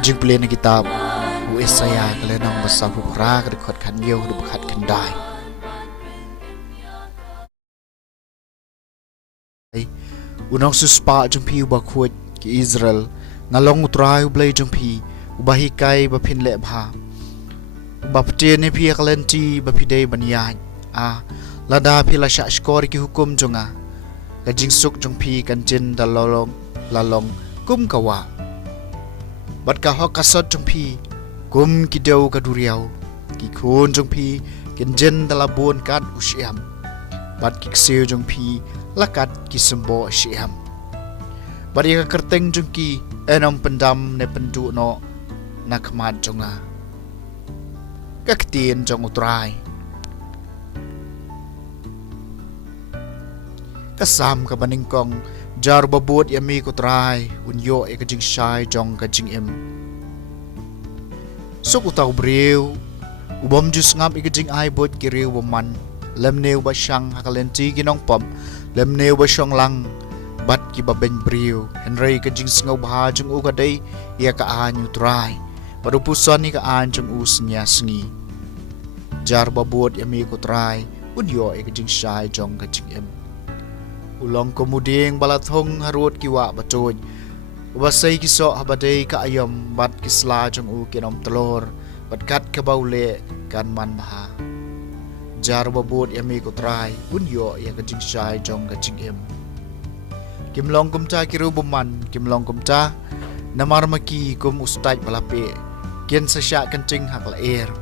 Jingpule na kitab Isaya kalenang basa Nohprah kadikot Taiew dubakat kendai unang suspa jumpi ubakut ki Israel nalong utrai ublay jumpi ubahikai bapin lebha bapte ne pi kalenti bapidei banyai lada pi la shashkor ki hukum jonga kajingsuk jumpi kanjin lalong kum kawa bat ka hok kasot jumpi kum ki deu kaduriau ki khon jumpi kenjen dalabon kat usiam bat ki kseu jumpi lakat ki sembo siam bat ya kerteng jumki enom pendam ne pendu no nakmat jonga kaktien jong utrai kasam ka baningkong jar babot yami kutrai unyo e kajing shai jong kajing em sok utaw breu ubom jus ngap e kajing ai bot kiriu boman lemneu ba syang hakalenti ginong pom lemneu ba syong lang bat ki baben breu henry kajing singaw baha jong u kadai ya ka anyu trai parupusan ni ka an jong u Sngi jar babot yami kutrai unyo e kajing shai jong kajing em ulong kemudian balathong harut kiwa batoy ubasay kiso habadey ka ayam bat kisla jong u kinom telor bat kat kabaule kan man maha jar babot yami kutrai unyo ya kajing shai jong kajing em kimlong kumta kiru buman kimlong kumta namar maki kum ustaj balape kien sasya kencing hakal air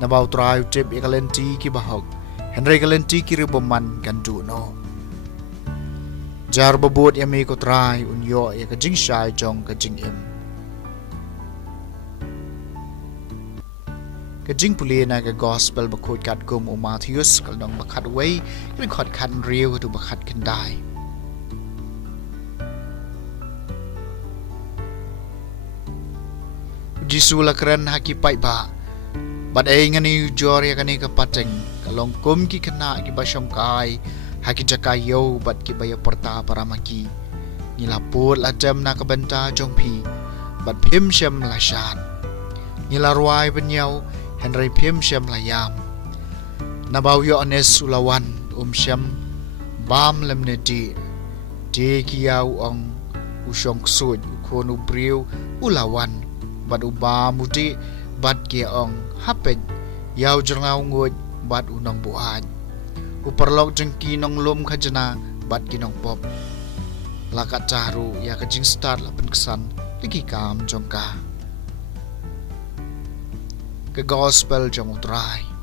nabau trai trip ekalenti ki bahok henry kalenti kiru buman kan duno jar babot yami kutrai unyo ya kajing shai jong kajing em Jingpule na ka gospel bakut kat kum Matthews kalong bakat way yung khot kan riu tu bakat kendai Jisu lakran haki pai ba bat ay ngani jor ya kani kapateng kalong kum ki kena ki basyong kai haki jakayo bat ki baya perta para maki nilaput lajam na kabenta jongpi bat phim shem lashan nilarwai benyau henry phim shem layam nabaw yo anes ulawan shem bam lemne di kiyaw ang usyong ksud ukonu briw ulawan bat ubamudi bat ki ang haped yaw jangaw ngud bat unang buhan uparlog jengki nong lum kajana bat kinong pop lakat caru ya kajing start lapan kesan lagi kam jongka ke gospel jong utrai